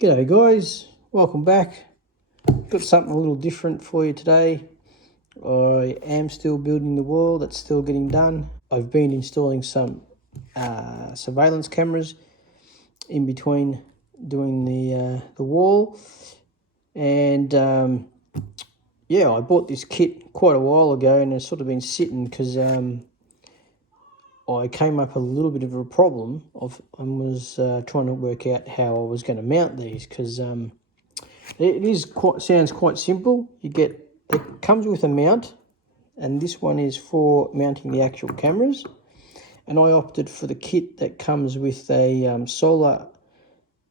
G'day guys, welcome back. Got something a little different for you today. I am still building the wall, that's still getting done. I've been installing some surveillance cameras in between doing the wall. And yeah, I bought this kit quite a while ago and it's sort of been sitting because I came up with a little bit of a problem I was trying to work out how I was going to mount these because sounds quite simple. It comes with a mount, and this one is for mounting the actual cameras. And I opted for the kit that comes with a solar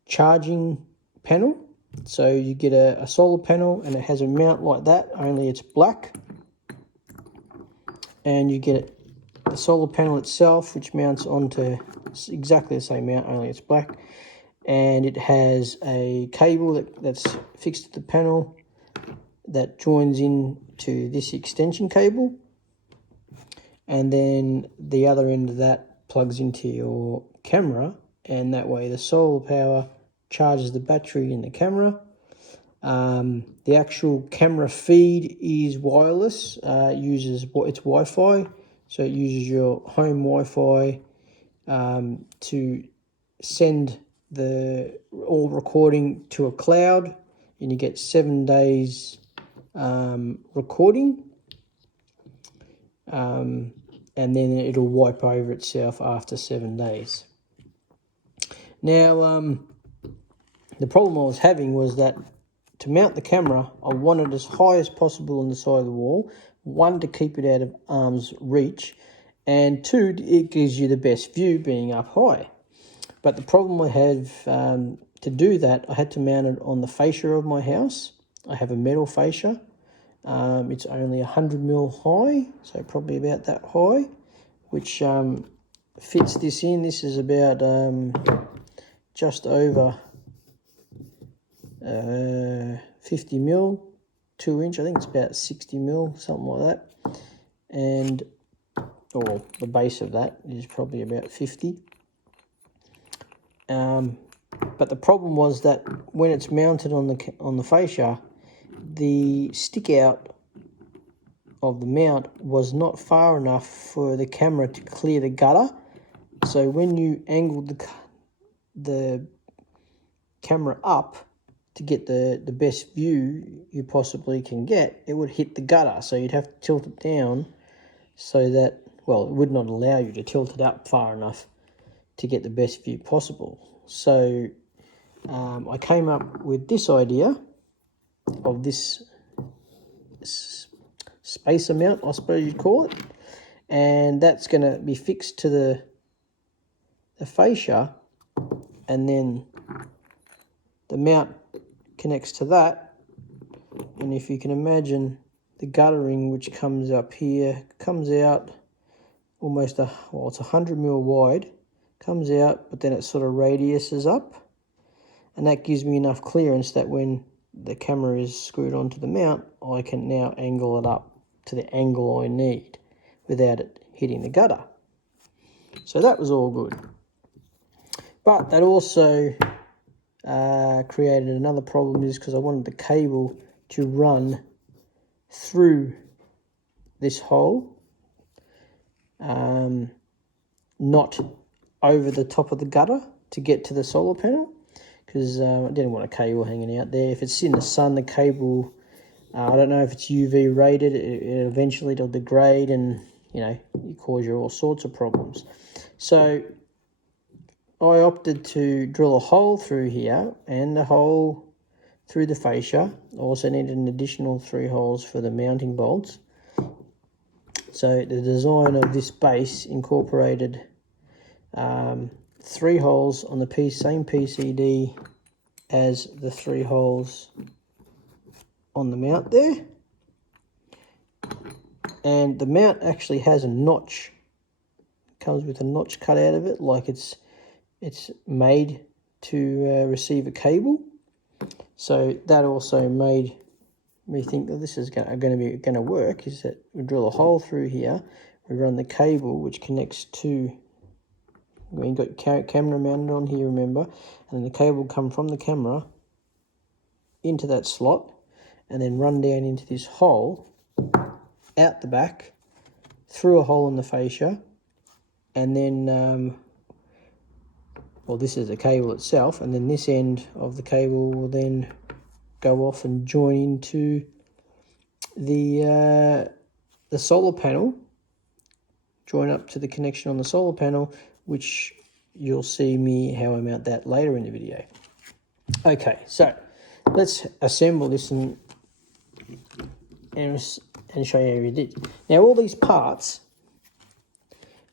charging panel. So you get a solar panel and it has a mount like that, only it's black. And you get the solar panel itself, which mounts onto exactly the same mount, only it's black. And it has a cable that's fixed to the panel that joins in to this extension cable. And then the other end of that plugs into your camera, and that way the solar power charges the battery in the camera. The actual camera feed is wireless, it's Wi-Fi, so it uses your home Wi-Fi to send all recording to a cloud, and you get 7 days recording, and then it'll wipe over itself after 7 days. Now, the problem I was having was that to mount the camera, I wanted as high as possible on the side of the wall. One, to keep it out of arm's reach, and two, it gives you the best view being up high. But the problem I have to do that, I had to mount it on the fascia of my house. I have a metal fascia. It's only 100mm high, so probably about that high, which fits this in. This is about just over 50mm, 2-inch. I think it's about 60mm, something like that. And or the base of that is probably about 50. But the problem was that when it's mounted on the fascia, the stick out of the mount was not far enough for the camera to clear the gutter. So when you angled the camera up to get the best view you possibly can get, it would hit the gutter. So you'd have to tilt it down so that, well, it would not allow you to tilt it up far enough to get the best view possible. So I came up with this idea of this spacer mount, I suppose you'd call it, and that's going to be fixed to the fascia, and then the mount connects to that. And if you can imagine the guttering, which comes up here, comes out almost it's 100mm wide, comes out, but then it sort of radiuses up, and that gives me enough clearance that when the camera is screwed onto the mount, I can now angle it up to the angle I need without it hitting the gutter. So that was all good. But that also created another problem, is because I wanted the cable to run through this hole, not over the top of the gutter to get to the solar panel, because I didn't want a cable hanging out there. If it's in the sun, the cable, I don't know if it's UV rated, eventually it'll degrade and, it cause you all sorts of problems. So I opted to drill a hole through here and a hole through the fascia. I also needed an additional 3 holes for the mounting bolts. So the design of this base incorporated 3 holes on the same PCD as the 3 holes on the mount there. And the mount actually has a notch. It comes with a notch cut out of it, like it's made to receive a cable. So that also made me think that this is going to work, is that we drill a hole through here, we run the cable which connects to, we've got camera mounted on here, remember, and the cable come from the camera into that slot and then run down into this hole, out the back, through a hole in the fascia, and then, well, this is the cable itself, and then this end of the cable will then go off and join into the solar panel, join up to the connection on the solar panel, which you'll see me how I mount that later in the video. Okay, so let's assemble this and show you how we did. Now, all these parts,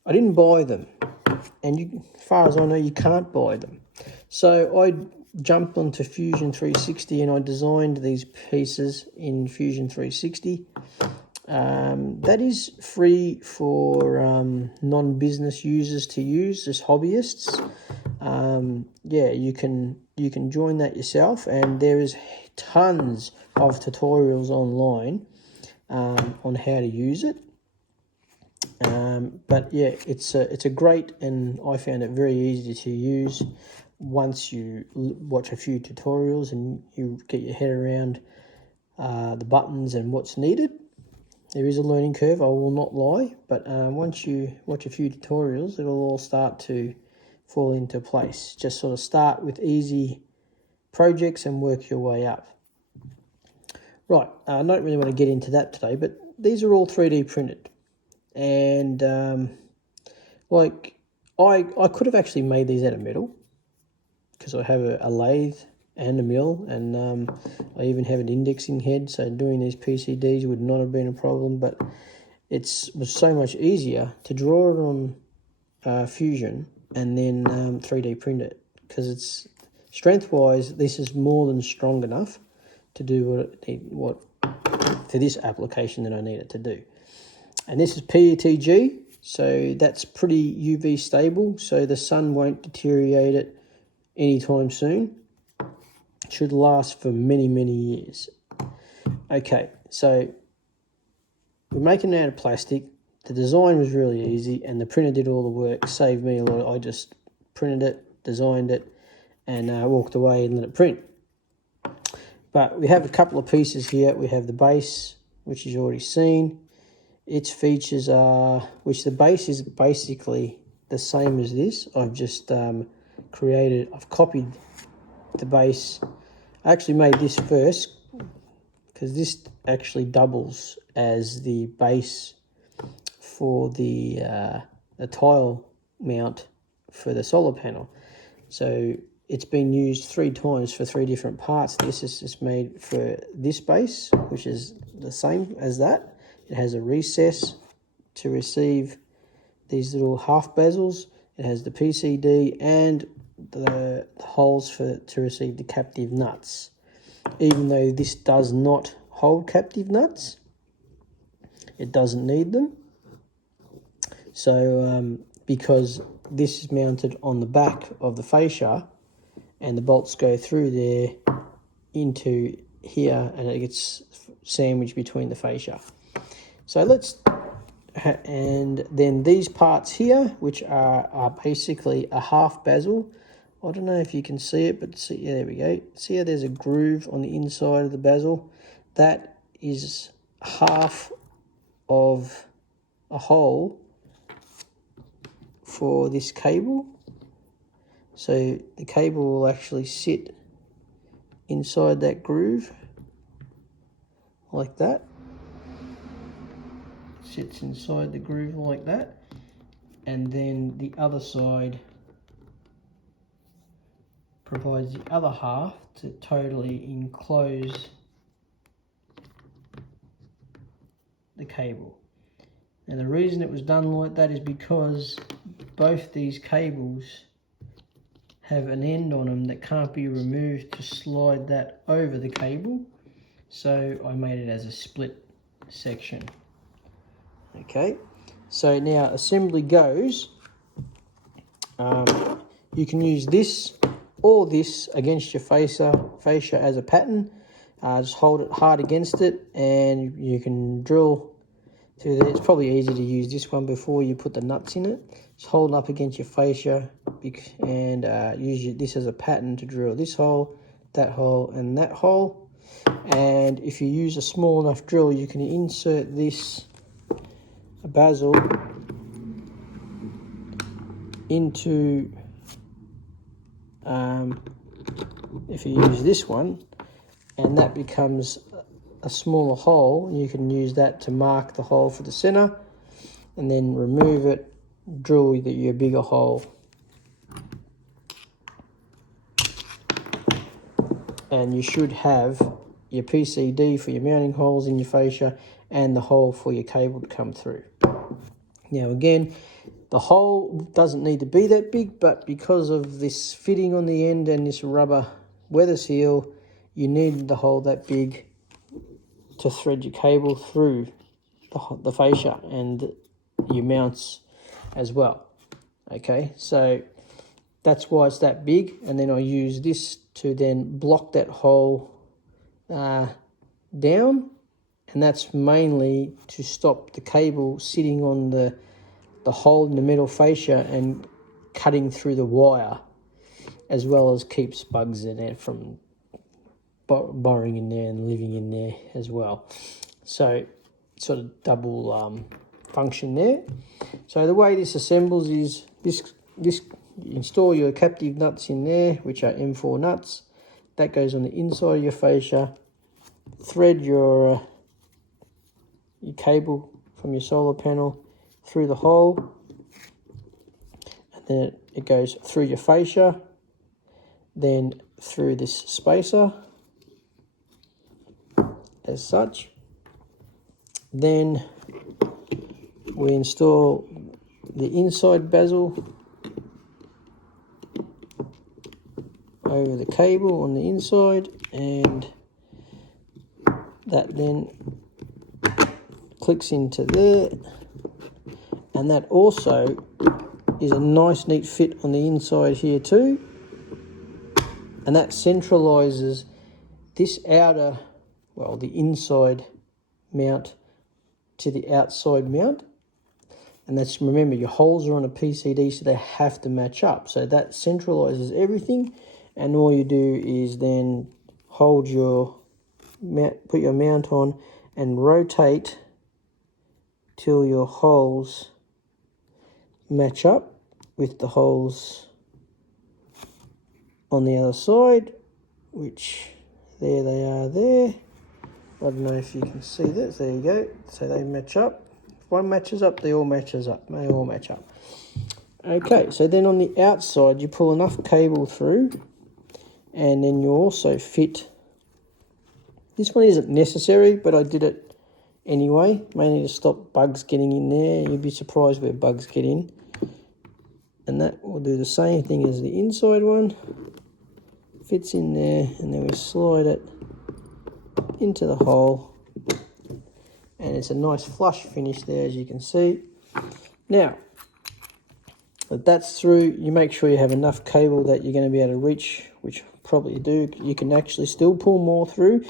I didn't buy them, and as far as I know, you can't buy them. So I jumped onto Fusion 360 and I designed these pieces in Fusion 360. That is free for non-business users to use, as hobbyists. Yeah, you can join that yourself, and there is tons of tutorials online on how to use it. But yeah, it's a great, and I found it very easy to use once you watch a few tutorials and you get your head around the buttons and what's needed. There is a learning curve, I will not lie, but once you watch a few tutorials, it'll all start to fall into place. Just sort of start with easy projects and work your way up. Right, I don't really want to get into that today, but these are all 3D printed. And like I could have actually made these out of metal, because I have a lathe and a mill, and I even have an indexing head, so doing these PCDs would not have been a problem, but it was so much easier to draw it on Fusion and then 3D print it, because it's strength-wise, this is more than strong enough to do what for this application that I need it to do. And this is PETG, so that's pretty UV stable, so the sun won't deteriorate it anytime soon. It should last for many, many years. Okay, so we're making it out of plastic. The design was really easy, and the printer did all the work, saved me a lot. I just printed it, designed it, and walked away and let it print. But we have a couple of pieces here. We have the base, which you've already seen. Its features are, which the base is basically the same as this. I've just I've copied the base. I actually made this first, because this actually doubles as the base for the tile mount for the solar panel. So it's been used 3 times for 3 different parts. This is just made for this base, which is the same as that. It has a recess to receive these little half bezels. It has the PCD and the holes to receive the captive nuts. Even though this does not hold captive nuts, it doesn't need them. So because this is mounted on the back of the fascia, and the bolts go through there into here, and it gets sandwiched between the fascia. So and then these parts here, which are basically a half bezel. I don't know if you can see it, but see, yeah, there we go. See how there's a groove on the inside of the bezel? That is half of a hole for this cable. So the cable will actually sit inside that groove, like that. Sits inside the groove like that, and then the other side provides the other half to totally enclose the cable. And the reason it was done like that is because both these cables have an end on them that can't be removed to slide that over the cable, so I made it as a split section. Okay, so now assembly goes. You can use this or this against your fascia as a pattern. Just hold it hard against it, and you can drill through there. It's probably easy to use this one before you put the nuts in it. Just hold it up against your fascia and use this as a pattern to drill this hole, that hole, and that hole. And if you use a small enough drill, you can insert this basil into, if you use this one, and that becomes a smaller hole. You can use that to mark the hole for the center, and then remove it, drill your bigger hole. And you should have your PCD for your mounting holes in your fascia and the hole for your cable to come through. Now again, the hole doesn't need to be that big, but because of this fitting on the end and this rubber weather seal, you need the hole that big to thread your cable through the fascia and your mounts as well. Okay, so that's why it's that big, and then I use this to then block that hole down, and that's mainly to stop the cable sitting on the hole in the metal fascia and cutting through the wire, as well as keeps bugs in it from burrowing in there and living in there as well. So sort of double function there. So the way this assembles is this you install your captive nuts in there, which are M4 nuts. That goes on the inside of your fascia. Thread your cable from your solar panel through the hole, and then it goes through your fascia, then through this spacer as such. Then we install the inside basil over the cable on the inside, and that then clicks into there, and that also is a nice neat fit on the inside here too, and that centralizes this outer, well, the inside mount to the outside mount. And that's, remember, your holes are on a PCD, so they have to match up. So that centralizes everything, and all you do is then hold your mount, put your mount on, and rotate till your holes match up with the holes on the other side, which there they are there. I don't know if you can see that. There you go. So they match up. If one matches up, they all matches up. They all match up. Okay, so then on the outside, you pull enough cable through, and then you also fit. This one isn't necessary, but I did it anyway, mainly to stop bugs getting in there. You'd be surprised where bugs get in. And that will do the same thing as the inside one. Fits in there, and then we slide it into the hole, and it's a nice flush finish there, as you can see. Now that that's through, you make sure you have enough cable that you're going to be able to reach, which probably you do. You can actually still pull more through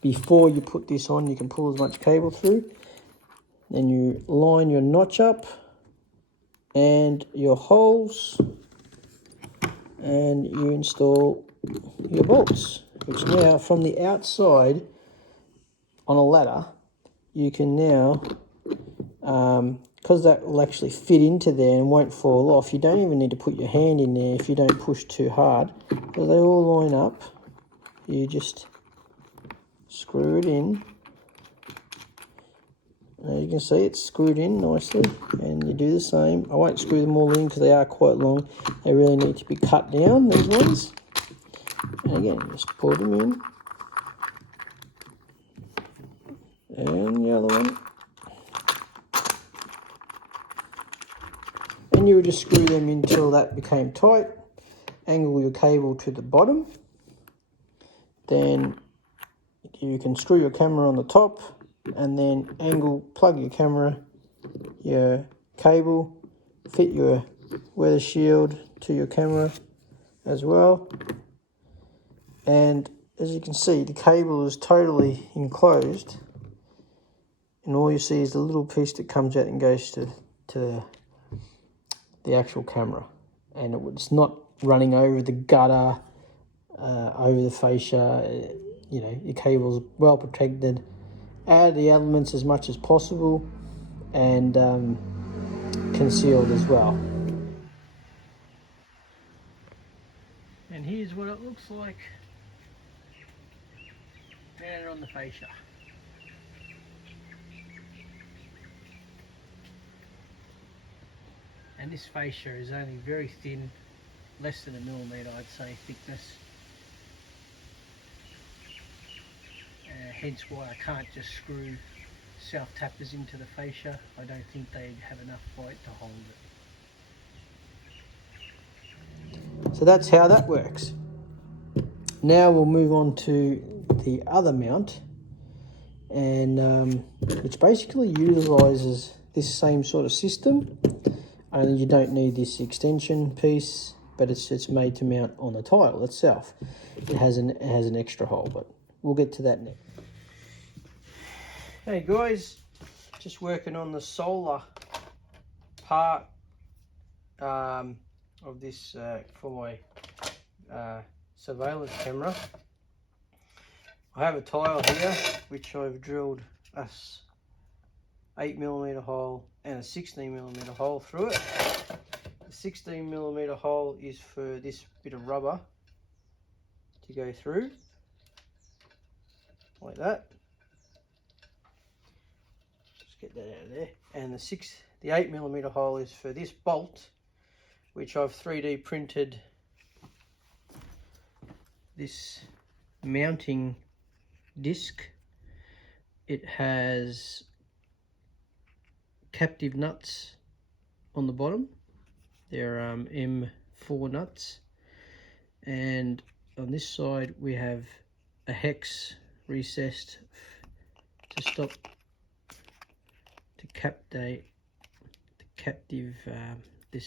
before you put this on. You can pull as much cable through. Then you line your notch up and your holes, and you install your bolts, which now from the outside on a ladder, you can now, because that will actually fit into there and won't fall off, you don't even need to put your hand in there if you don't push too hard, because they all line up. You just screw it in. Now you can see it's screwed in nicely, and you do the same. I won't screw them all in because they are quite long. They really need to be cut down, these ones. And again, just put them in. And the other one. And you would just screw them in until that became tight. Angle your cable to the bottom. Then you can screw your camera on the top, and then plug your camera, your cable, fit your weather shield to your camera as well. And as you can see, the cable is totally enclosed, and all you see is the little piece that comes out and goes to the actual camera, and it's not running over the gutter, over the fascia. you know, your cable's well protected, out of the elements as much as possible, and concealed as well. And here's what it looks like mounted on the fascia. And this fascia is only very thin, less than a millimetre I'd say thickness. Hence why I can't just screw self-tappers into the fascia. I don't think they'd have enough weight to hold it. So that's how that works. Now we'll move on to the other mount, and which basically utilises this same sort of system, only you don't need this extension piece, but it's made to mount on the tile itself. It has an extra hole, but we'll get to that next. Hey guys, just working on the solar part of this for my surveillance camera. I have a tile here which I've drilled a 8mm hole and a 16mm hole through it. The 16mm hole is for this bit of rubber to go through like that. Get that out of there. And the 8mm hole is for this bolt, which I've 3D printed this mounting disc. It has captive nuts on the bottom. They're M4 nuts, and on this side we have a hex recessed to stop the captive the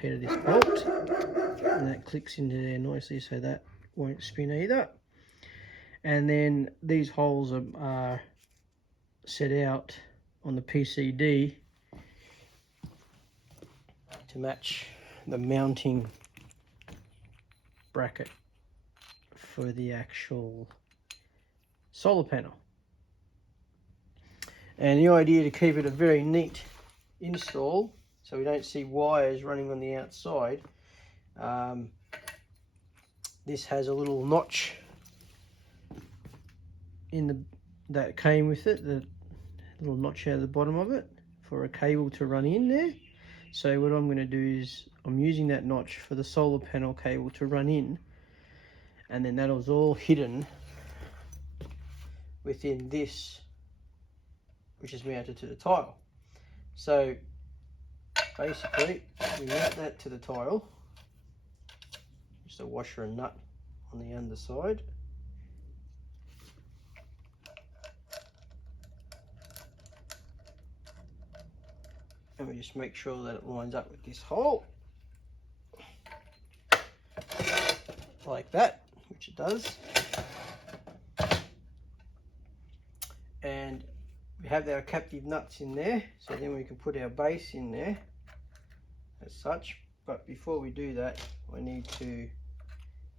head of this bolt, and that clicks into there nicely so that won't spin either. And then these holes are set out on the PCD to match the mounting bracket for the actual solar panel. And the idea to keep it a very neat install, so we don't see wires running on the outside, this has a little notch that came with it, the little notch out of the bottom of it for a cable to run in there. So what I'm going to do is I'm using that notch for the solar panel cable to run in, and then that was all hidden within this, which is mounted to the tile. So basically we mount that to the tile, just a washer and nut on the underside, and we just make sure that it lines up with this hole like that, which it does. And we have our captive nuts in there, so then we can put our base in there as such. But before we do that, I need to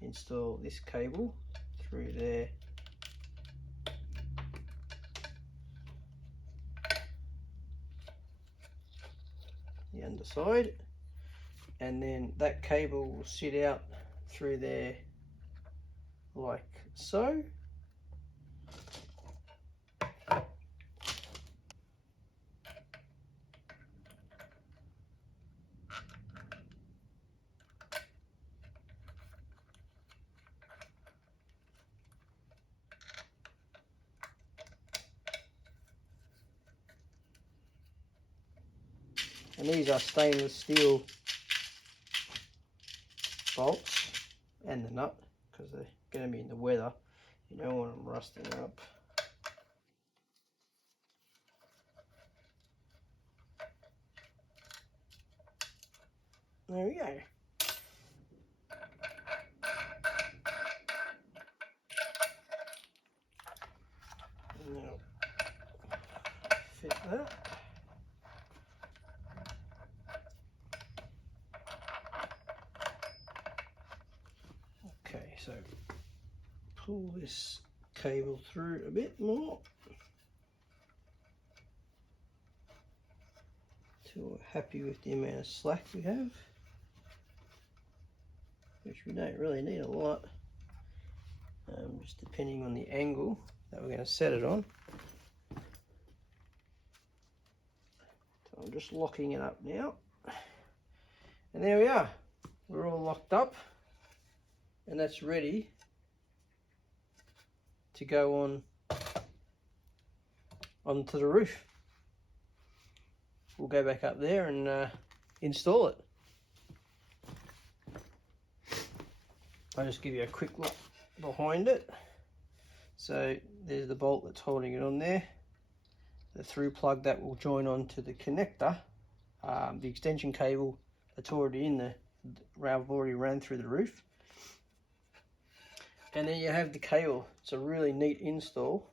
install this cable through there, the underside, and then that cable will sit out through there like so. And these are stainless steel bolts, and the nut, because they're going to be in the weather. You don't want them rusting up. There we go. Now fit that. Okay, so pull this cable through a bit more till we're happy with the amount of slack we have, which we don't really need a lot, just depending on the angle that we're going to set it on. So I'm just locking it up now, and there we are. We're all locked up, and that's ready to go onto the roof. We'll go back up there and install it. I'll just give you a quick look behind it. So there's the bolt that's holding it on there. The through plug that will join onto the connector. The extension cable that's already in the I've already ran through the roof. And then you have the cable. It's a really neat install.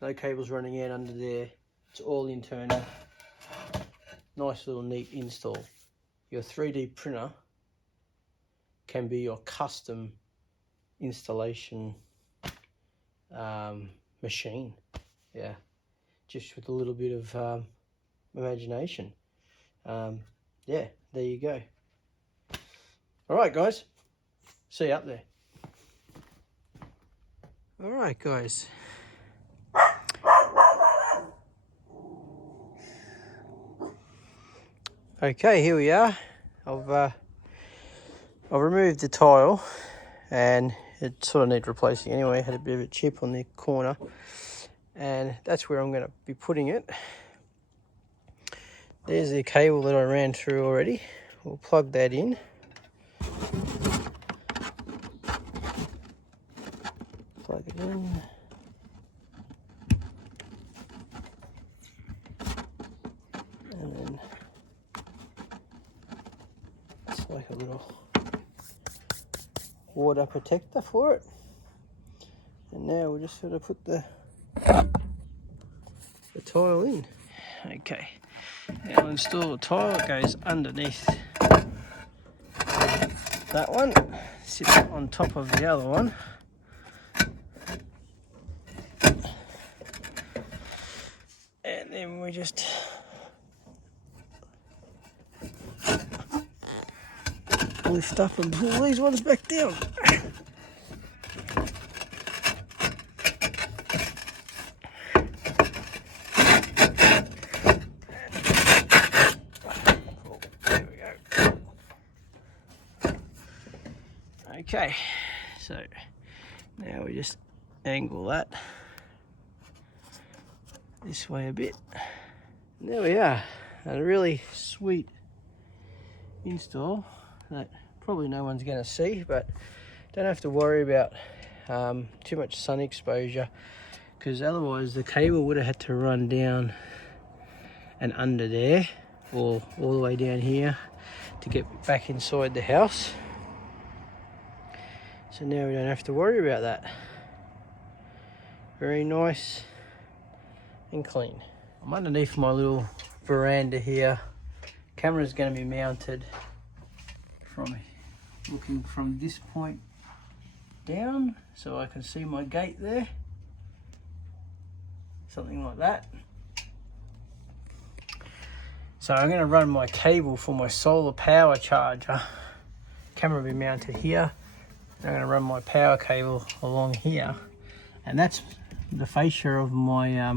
No cables running out under there. It's all internal. Nice little neat install. Your 3D printer can be your custom installation machine. Yeah, just with a little bit of imagination. Yeah, there you go. All right, guys. See you up there. All right, guys. Okay, here we are. I've removed the tile, and it sort of needs replacing anyway. It had a bit of a chip on the corner, and that's where I'm going to be putting it. There's the cable that I ran through already. We'll plug that in. Plug it in. And then it's like a little water protector for it. And now we'll just sort of put the tile in. Okay, now we'll install the tile. It goes underneath that one, sits on top of the other one. And then we just lift up and pull these ones back down. There we go. Okay, so now we just angle that this way a bit. And there we are, a really sweet install that probably no one's going to see, but don't have to worry about too much sun exposure, because otherwise the cable would have had to run down and under there, or all the way down here to get back inside the house. So now we don't have to worry about that. Very nice and clean. I'm underneath my little veranda here. Camera's going to be mounted from looking from this point down, so I can see my gate there. Something like that. So I'm going to run my cable for my solar power charger. Camera will be mounted here. I'm going to run my power cable along here, and that's the fascia of my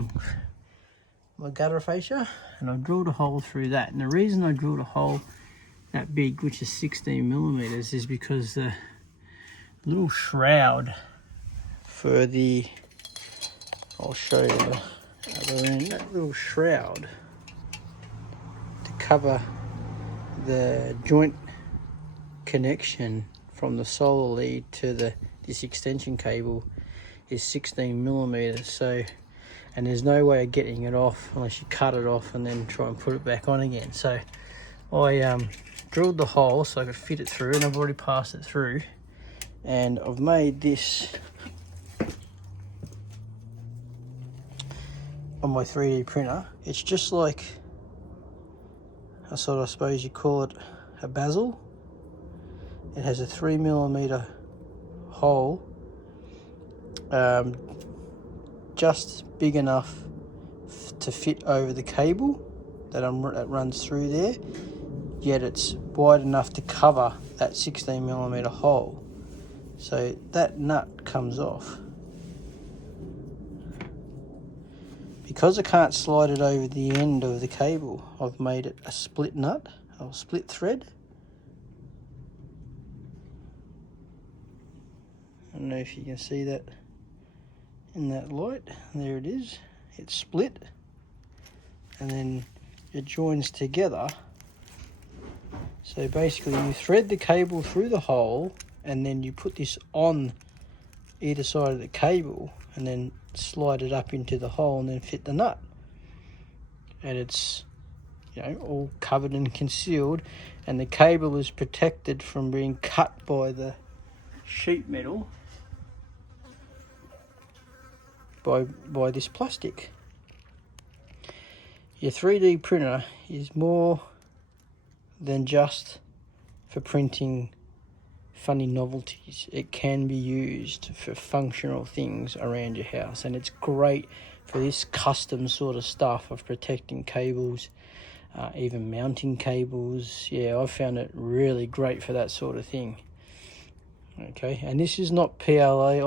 my gutter fascia, and I've drilled a hole through that. And the reason I drilled a hole that big, which is 16 millimeters, is because the little shroud for the, I'll show you the other end, that little shroud to cover the joint connection from the solar lead to this extension cable is 16 millimeters. So, and there's no way of getting it off unless you cut it off and then try and put it back on again. So I drilled the hole so I could fit it through, and I've already passed it through, and I've made this on my 3D printer. It's just like I suppose you call it a basil. It has a 3 millimeter hole just big enough to fit over the cable that runs through there, yet it's wide enough to cover that 16mm hole. So that nut comes off. Because I can't slide it over the end of the cable, I've made it a split nut, or split thread. I don't know if you can see that in that light. There it is. It's split, and then it joins together. So basically you thread the cable through the hole, and then you put this on either side of the cable and then slide it up into the hole and then fit the nut. And it's, you know, all covered and concealed, and the cable is protected from being cut by the sheet metal by this plastic. Your 3D printer is more than just for printing funny novelties. It can be used for functional things around your house, and it's great for this custom sort of stuff of protecting cables, even mounting cables. Yeah, I've found it really great for that sort of thing. Okay, and this is not PLA.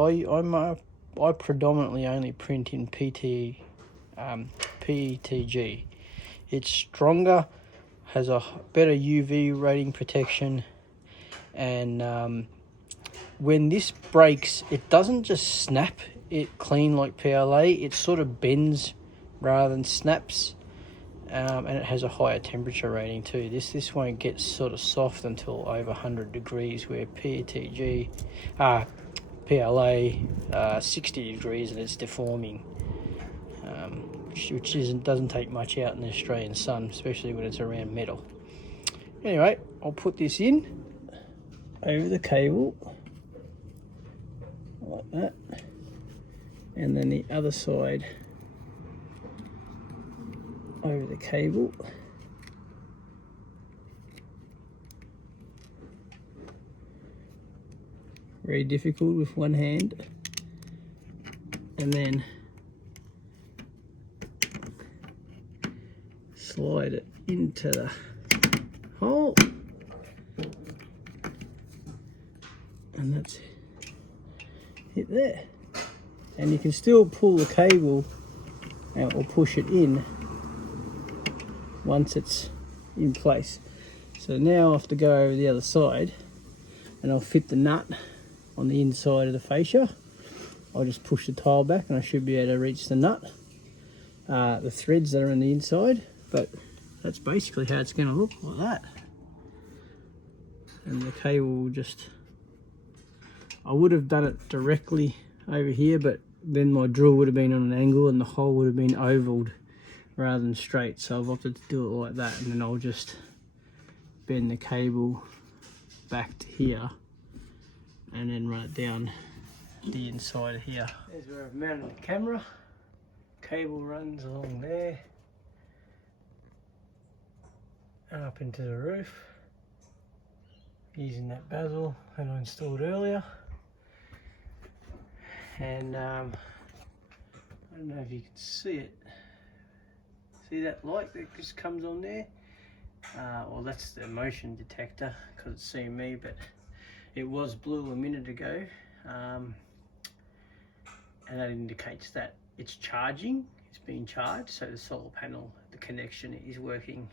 I predominantly only print in PETG. It's stronger, has a better UV rating protection, and when this breaks, it doesn't just snap it clean like PLA. It sort of bends rather than snaps, and it has a higher temperature rating too. This won't get sort of soft until over 100 degrees, where PLA 60 degrees and it's deforming, which doesn't take much out in the Australian sun, especially when it's around metal. Anyway, I'll put this in over the cable like that, and then the other side over the cable. Very difficult with one hand. And then slide it into the hole, and that's it there. And you can still pull the cable out or push it in once it's in place. So now I have to go over the other side, and I'll fit the nut on the inside of the fascia. I'll just push the tile back and I should be able to reach the nut, the threads that are on the inside. But that's basically how it's going to look, like that. And the cable will just, I would have done it directly over here, but then my drill would have been on an angle and the hole would have been ovaled rather than straight. So I've opted to do it like that, and then I'll just bend the cable back to here and then run it down the inside of here. There's where I've mounted the camera. Cable runs along there and up into the roof using that bezel that I installed earlier. And I don't know if you can see it. See that light that just comes on there? Well, that's the motion detector because it's seeing me, but it was blue a minute ago, and that indicates that it's charging. It's being charged, so the solar panel, the connection is working,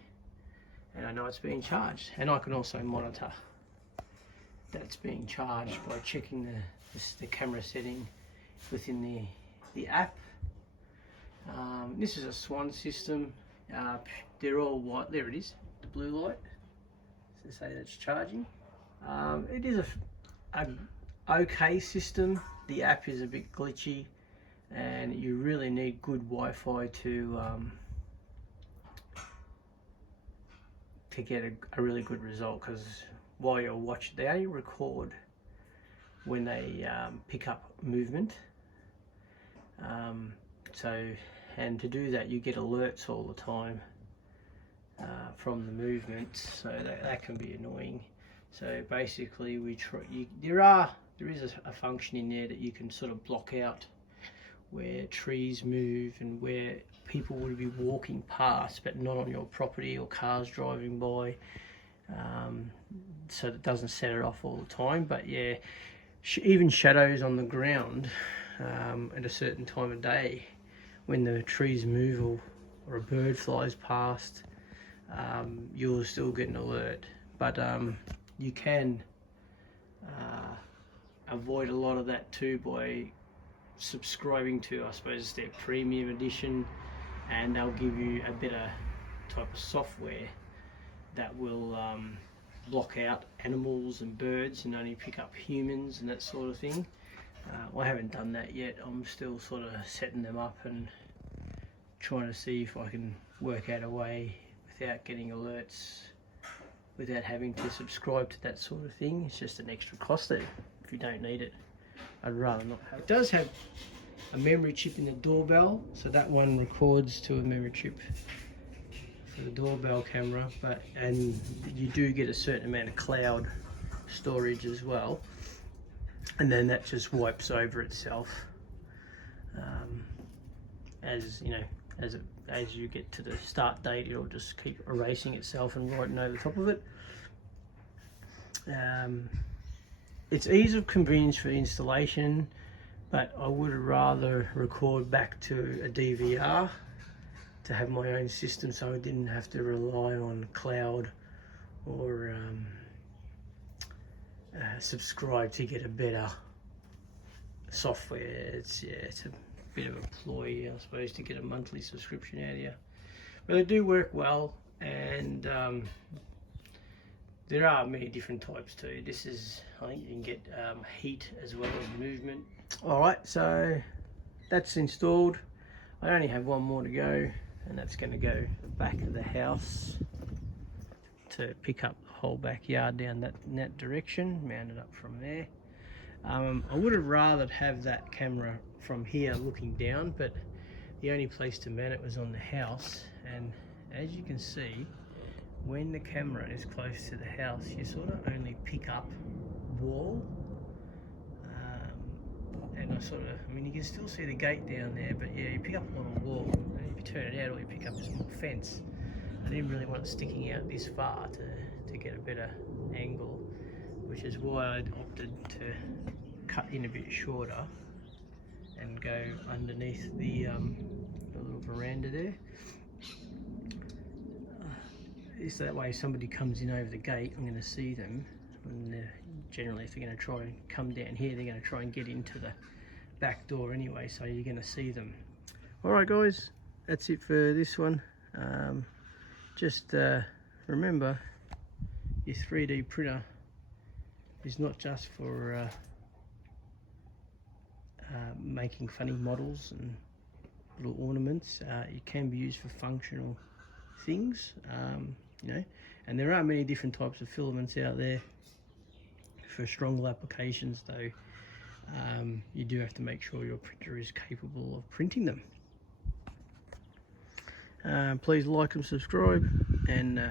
and I know it's being charged. And I can also monitor that it's being charged by checking the camera setting within the app. This is a Swan system. They're all white. There it is, the blue light to say that it's charging. It is a okay system. The app is a bit glitchy, and you really need good Wi-Fi to get a really good result, because while you're watching, they only record when they pick up movement. And to do that, you get alerts all the time from the movement, so that can be annoying. So basically, there are there is a function in there that you can sort of block out where trees move and where people would be walking past but not on your property, or cars driving by, so that it doesn't set it off all the time. But yeah, even shadows on the ground at a certain time of day when the trees move, or a bird flies past, you'll still get an alert. But you can avoid a lot of that too by subscribing to, I suppose, their premium edition, and they'll give you a better type of software that will block out animals and birds and only pick up humans and that sort of thing. Well, I haven't done that yet. I'm still sort of setting them up and trying to see if I can work out a way without getting alerts, without having to subscribe to that sort of thing. It's just an extra cost there if you don't need it. I'd rather not have it. It does have a memory chip in the doorbell, so that one records to a memory chip for the doorbell camera, and you do get a certain amount of cloud storage as well, and then that just wipes over itself as you know, as you get to the start date. It'll just keep erasing itself and writing over the top of it. It's ease of convenience for installation, but I would rather record back to a DVR to have my own system, so I didn't have to rely on cloud or subscribe to get a better software. It's a bit of a ploy, I suppose, to get a monthly subscription out of you. But they do work well, and there are many different types too. This is, I think you can get heat as well as movement. Alright, so that's installed. I only have one more to go, and that's going to go back of the house to pick up the whole backyard down that direction, mount it up from there. I would have rather have that camera from here looking down, but the only place to mount it was on the house, and as you can see, when the camera is close to the house, you sort of only pick up wall, and I mean, you can still see the gate down there, but yeah, you pick up a lot of wall, and if you turn it out, all you pick up is more fence. I didn't really want it sticking out this far to get a better angle, which is why I opted to cut in a bit shorter and go underneath the little veranda there. So that way if somebody comes in over the gate, I'm going to see them. And generally if they're going to try and come down here, they're going to try and get into the back door anyway, so you're going to see them. Alright guys, that's it for this one. Just remember, your 3D printer is not just for making funny models and little ornaments. It can be used for functional things, you know, and there are many different types of filaments out there for stronger applications, though. You do have to make sure your printer is capable of printing them. Please like and subscribe, and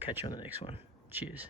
catch you on the next one. Cheers.